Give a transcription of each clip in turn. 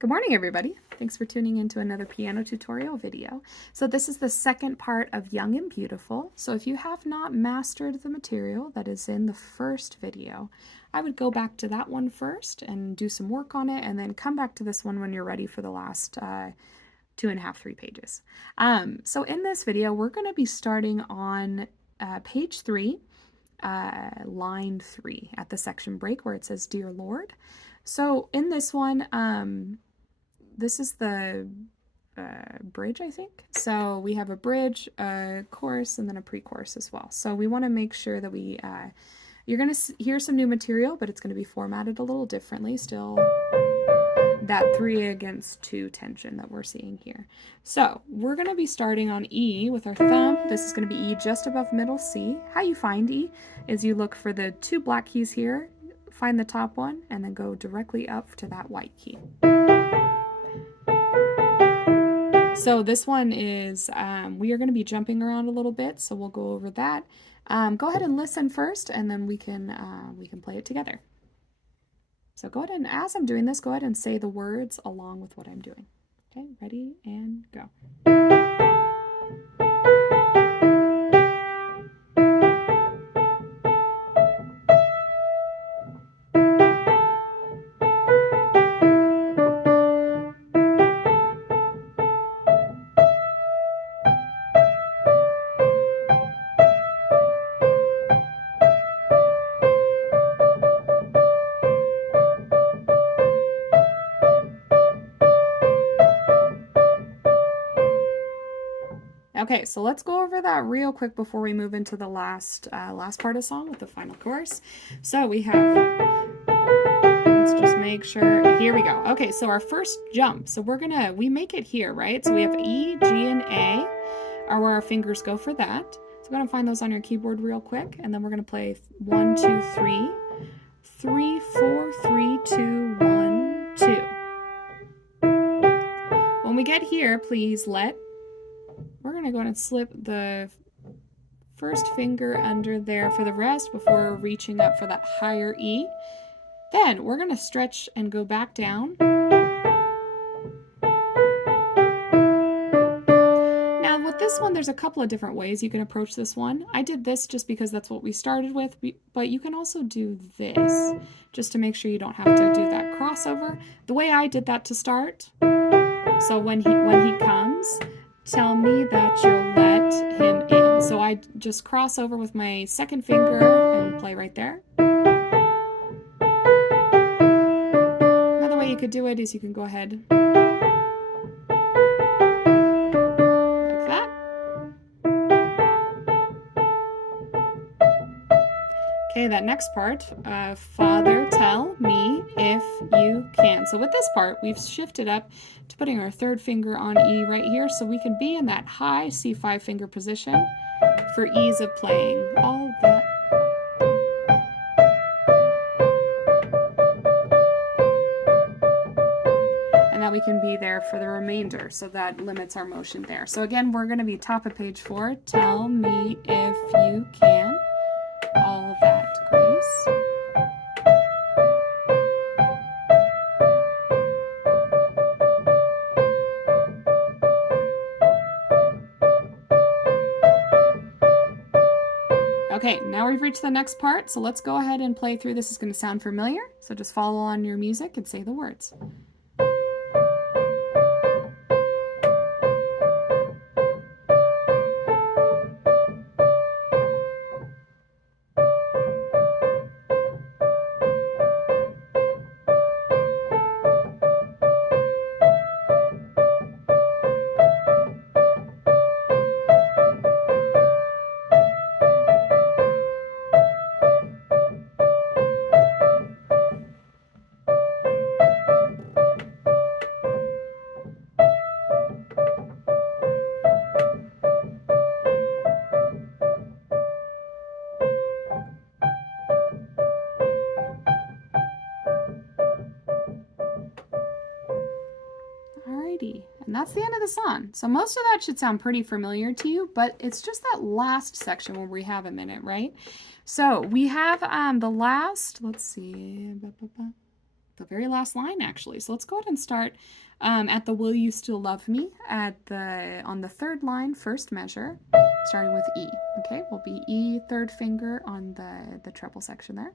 Good morning, everybody. Thanks for tuning into another piano tutorial video. So this is the second part of Young and Beautiful. So if you have not mastered the material that is in the first video, I would go back to that one first and do some work on it, and then come back to this one when you're ready for the last 2.5, 3 pages. So in this video, we're going to be starting on page 3, line 3 at the section break where it says, Dear Lord. So in this one, this is the bridge, I think. So we have a bridge, a chorus, and then a pre-chorus as well. So we want to make sure that we, you're going to hear some new material, but it's going to be formatted a little differently. Still that 3 against 2 tension that we're seeing here. So we're going to be starting on E with our thumb. This is going to be E just above middle C. How you find E is you look for the 2 black keys here, find the top one, and then go directly up to that white key. So this one is, we are going to be jumping around a little bit, so we'll go over that. Go ahead and listen first, and then we can play it together. So go ahead and, as I'm doing this, go ahead and say the words along with what I'm doing. Okay, ready and go. Okay, so let's go over that real quick before we move into the last part of the song with the final chorus. So we have, let's just make sure, here we go. Okay, so our first jump, so we make it here, right? So we have E, G, and A are where our fingers go for that. So go ahead and find those on your keyboard real quick, and then we're gonna play 1, 2, 3, 3, 4, 3, 2, 1, 2. When we get here, please we're going to go ahead and slip the first finger under there for the rest before reaching up for that higher E. Then we're going to stretch and go back down. Now with this one, there's a couple of different ways you can approach this one. I did this just because that's what we started with, but you can also do this just to make sure you don't have to do that crossover. The way I did that to start, so when he comes, tell me that you'll let him in. So I just cross over with my second finger and play right there. Another way you could do it is you can go ahead like that. Okay, that next part, Father, tell me if you can. So with this part, we've shifted up to putting our third finger on E right here so we can be in that high C5 finger position for ease of playing all that. And that we can be there for the remainder, so that limits our motion there. So again, we're going to be top of page 4. Tell me if you can. All that grace. Okay, now we've reached the next part, so let's go ahead and play through. This is going to sound familiar, so just follow on your music and say the words. And that's the end of the song. So most of that should sound pretty familiar to you, but it's just that last section where we have a minute, right? So we have the last, let's see, the very last line actually. So let's go ahead and start at the Will You Still Love Me on the third line, first measure, starting with E. Okay, will be E, third finger on the treble section there.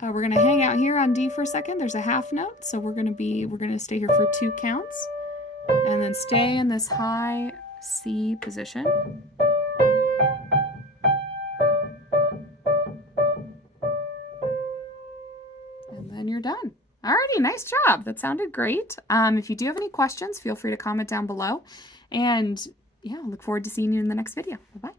We're going to hang out here on D for a second. There's a half note, so we're going to stay here for 2 counts and then stay in this high C position. And then you're done. Alrighty, nice job. That sounded great. If you do have any questions, feel free to comment down below. And yeah, I look forward to seeing you in the next video. Bye-bye.